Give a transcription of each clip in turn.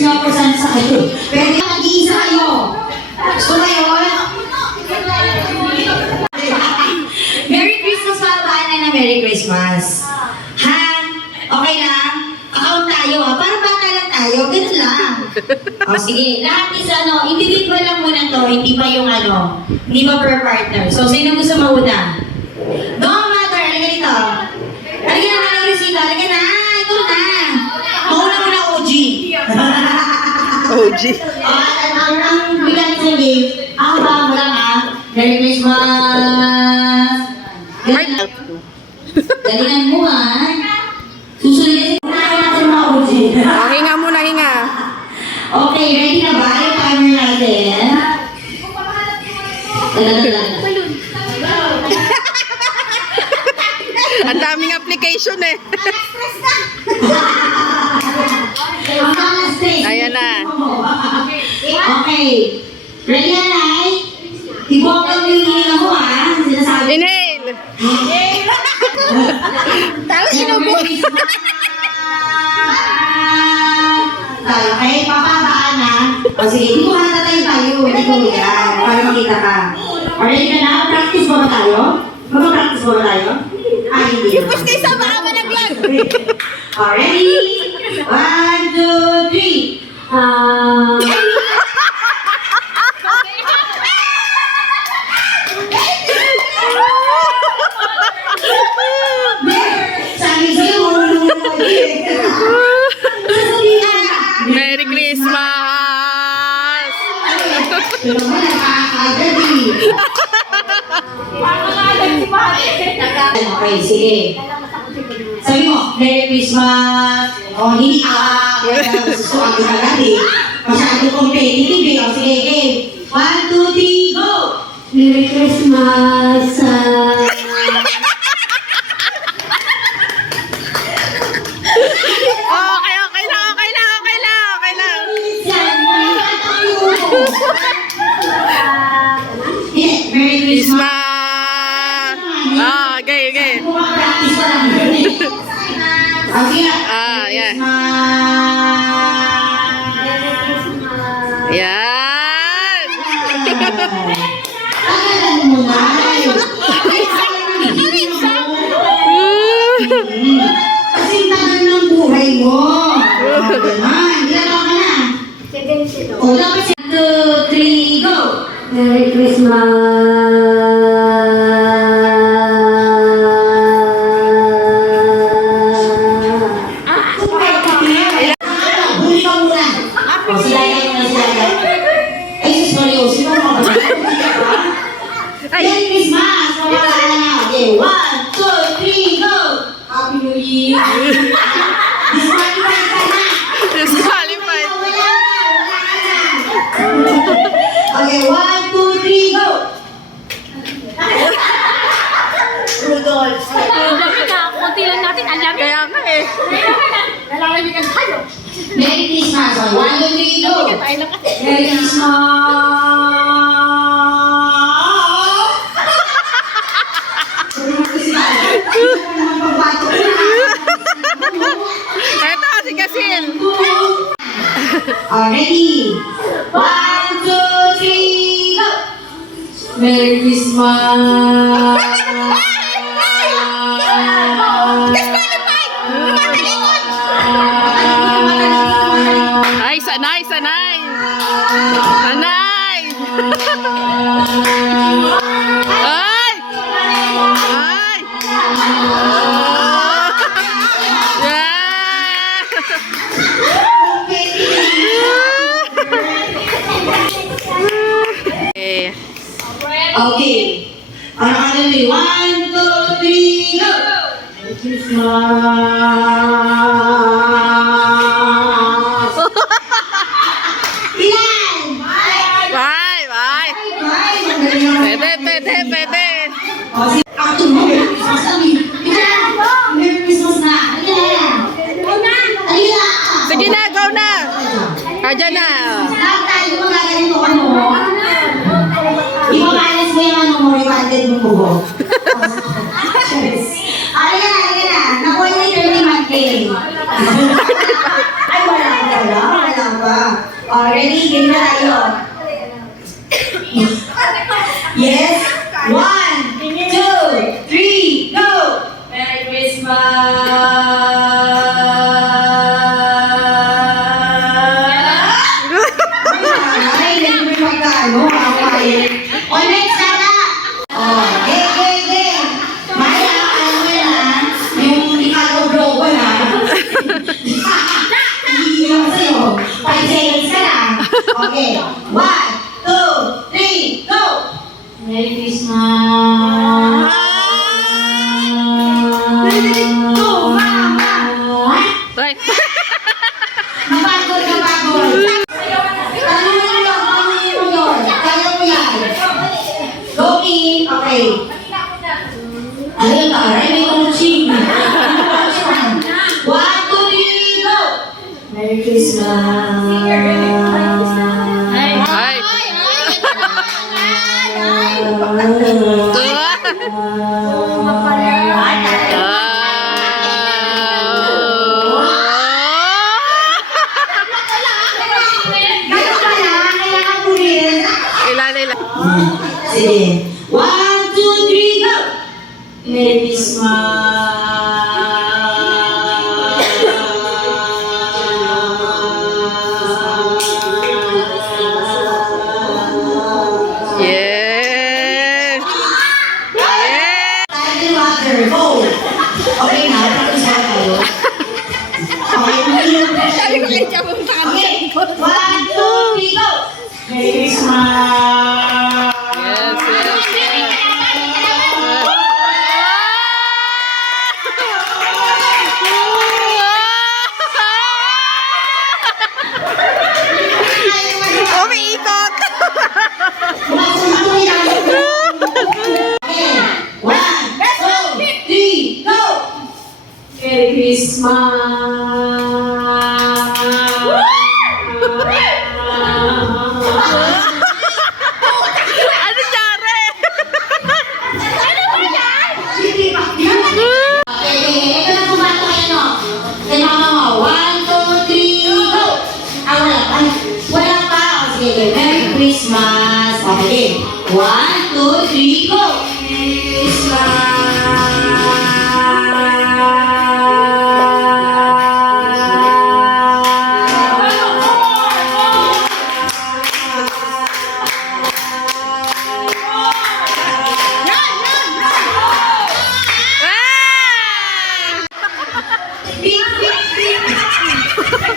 nyo kung saan sa kayo. Pwede mag-iisa kayo. Gusto kayo? Merry Christmas mga bata na Merry Christmas. Ha? Okay lang? Account tayo ha? Parang bata lang tayo. Ganun lang. O sige, lahat is individual lang muna to. Hindi pa yung hindi pa per partner. So, sino gusto mauna? Go, mother! Halika dito. Halika na, halika Rosita. Halika na. Ito na. Mauna mo na OG. OG. Ang bilang sa game, ang baka mo lang ha. Merry Christmas! Galingan mo ha. Susunod kasi natin mga OG. Hinga muna, hinga. Okay, ready na ba? Yung timer natin. Ang daming application eh. Ayan na. Okay. Ready na, Nay? Ibuwag lang yung hila mo, ha? Sinasabi. Inhale. Tapos sinubo. Okay, papabaan na. O sige, hindi ko hatatay tayo. Hindi ko yan. Para makita ka. O ready ka na? Practice mo ba tayo? Mag-practice mo ba tayo? Ay, hindi. Yung push kayo sa baka malaglag. O, ready? 1, 2, 3. Sabi sa'yo, marunong mo Merry Christmas! Pero naman, nakakagad Okay, sige. Sabi mo, Merry Christmas. O, hindi kaya gusto ka agad Masyado competitive eh. O, sige, game. 1, 2, 3, go! Merry Christmas. Okay, okay lang, okay lang, okay lang, okay lang. Merry Christmas. Okay, okay. Practice pa lang. Yeah. Yan. Tagalan mo na. Kasi tagal ng buhay mo. Ginagawa ka na. O, dapat 1, 2, 3, go! Merry Christmas! Huli ka muna. O, sila yan muna sila. Ay, sorry, o, sino mga Merry Christmas! Mawala na. Okay, 1, 2, 3, go! Happy New Year! Disqualified ka na! Disqualified. Wala na! Okay, 1, 2, 3, go! Rudolph! Kunti lang natin, alam. Kaya nga eh. Nalalamigan tayo. Merry Christmas! 1, 2, 3, go! Tayo lang kasi. Merry Christmas! Eto, si Kasil. Ready? 1, 2, 3, go! Merry Christmas! Ay, sanay, sanay. Sanay. Ay! Ay! Yeah. Okay. Ano ka na rin? 1, 2, 3, go! Merry Christmas! Ilan? Bye, bye. Pwede, pwede, pwede. Ako mo, Merry Christmas kami. Ilan? Merry Christmas na. Ilan? Alila! Sige na, go na. Diyan na. Lahat tayo magaganito ka mo. Ipapalas mo yung mo, rebanded mo po. Alika na, alika na. Nakuha niya yung 30 month game. Ay, wala ba? ready? Game na tayo. Yes? 1, 2, 3, go! Merry Christmas! Ay, hindi mo magkano. O, next na na! O, game! Maya, alam mo yan ha? Yung ikalo-blow na. Hindi naman sa'yo. 5 seconds ka lang. Okay. 1, 2, 3, go! Merry Christmas! Go, mama! Ay. Mapagod. Ano mo yun? Kaya mo yan. Loki, okay. Ayun, taray, may coaching. 1, 2, 3, go! Merry Christmas! Ay. Ilan. Sige. 1, 2, 3, go! Merry Christmas! Yes. Title water, go! Okay na, tapos na tayo. Okay, mag-inom na siya. Okay, 1, 2, 3, go! Merry Christmas! Yes. Umiikot. Okay, 1, 2, 3, go! Merry Christmas! Ano nangyari? Hindi pa. Okay, ito na pumato kayo, no? Kay mama mo. 1, 2, 3, go! Wala pa. Wala pa. O, sige, Merry Christmas. Okay, 1, 2, 3, go! Pik, pik, pik.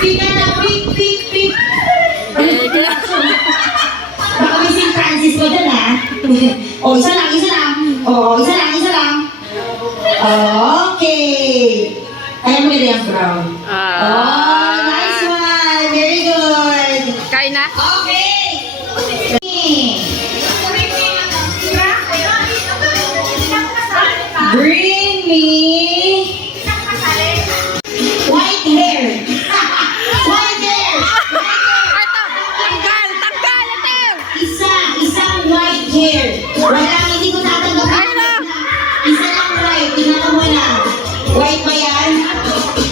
Pika na, pik, pik, pik. Baka may St. Francis ko dun, ha? O, isa lang. O, isa lang. Okay. Kaya mo nila yung brown. Oh, nice one. Very good. Kain na? Okay. Bring me white hair. White hair. Tanggal ito! Isang white hair. Walang hindi ko tatanggapin. Isa lang white. Tingnan mo na. White ba yan?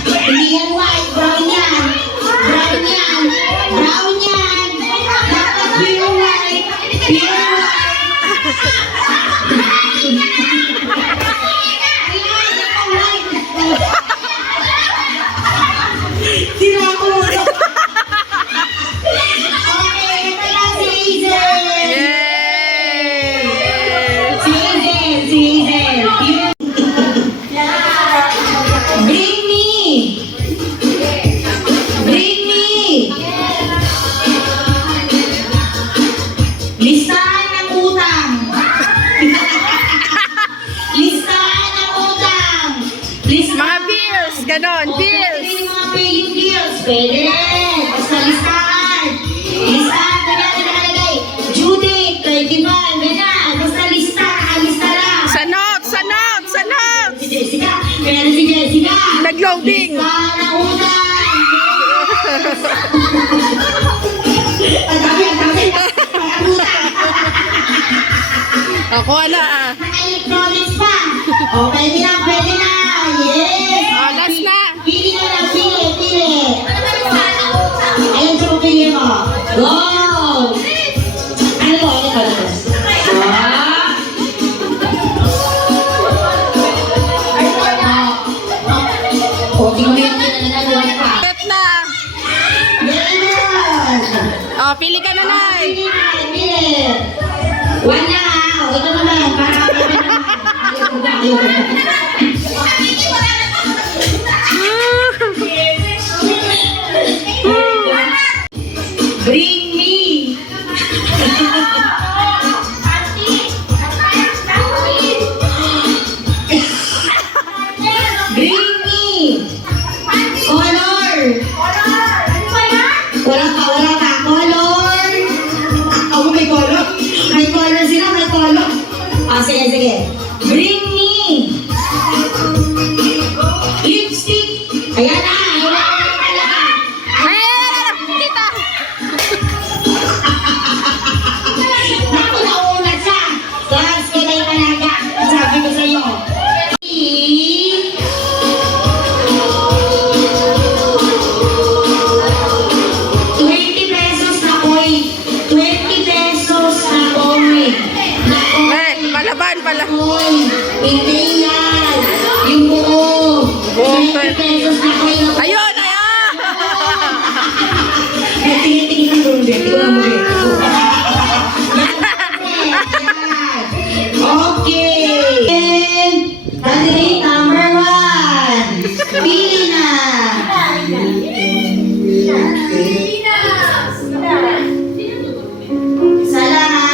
Hindi yan white. Brown yan. Brown yan. Dapat pure white. Sira ko. Okay, ito na si Hazel. Yay! Si Hazel. Bring me. Listahan ng utang. Mga bills, ganon, bills. Pwede mga paying bills. Pwede. Basta listahan. Ganyan na nakalagay. Due date, 31, ganyan. Basta lista lang. Sa notes. Si Jessica. Kaya na si Jessica. Nag-loading. Listahan ng utang. Ang dami. Ang utang. Ako na. Naka-electronics pa. O, pwede na. Yes. Last na. Pili na lang, pili. Ayun sa pupili mo. Oh, pili ka na, Nay. Pili na, pili. One lang ha. O, ito naman. Para kapit na naman. Ayaw ko na. Bring me. Bring me. Color. Wala pa. Color. Ako may color. May color sila, may color. Ah, sige. Bring me. Lipstick. Ayan na. Ay, kita. Naku, nauna siya. Class, kita yung talaga. Sabi ko sa'yo. 20 pesos na coin. 20 pesos na coin. Na Ay, palaban pala. coin. Hindi yan. Yung buo. 20 pesos na coin. Ayun, ayun. Tingin na doon din. Tingnan mo rin. Okay. And candidate number 1. Pili na. Isa lang ha.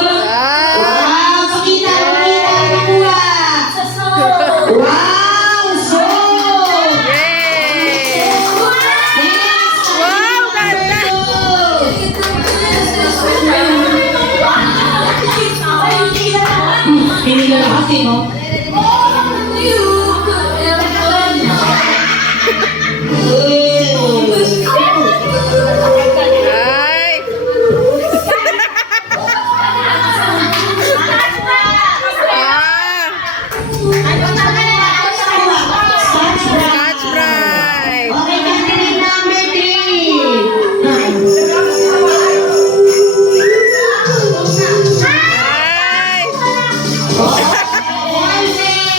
Wow, pakita. Wow, so. Yay! Wow, ganda. Hindi na lahat eh, no? Ay. Ah, Scotch Brite. Okay, candidate number 3. Ay. Walnut.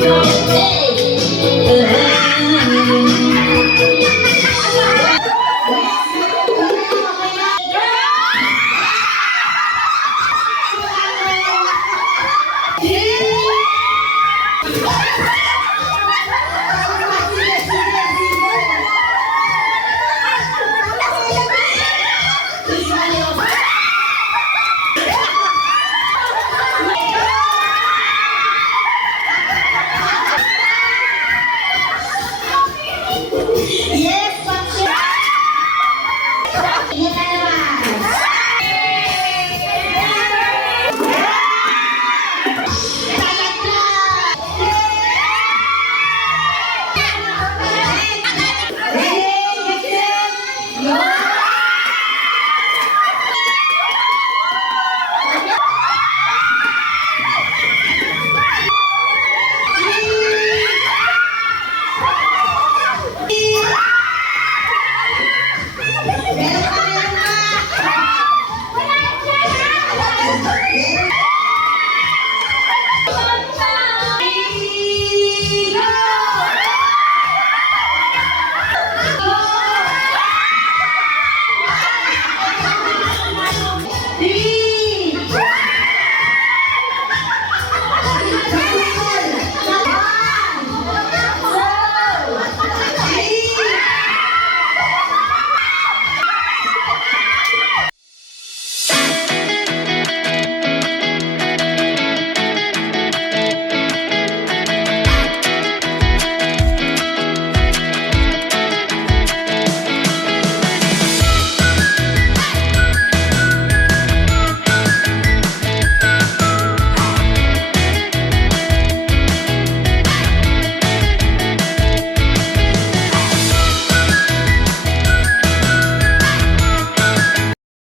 Hey!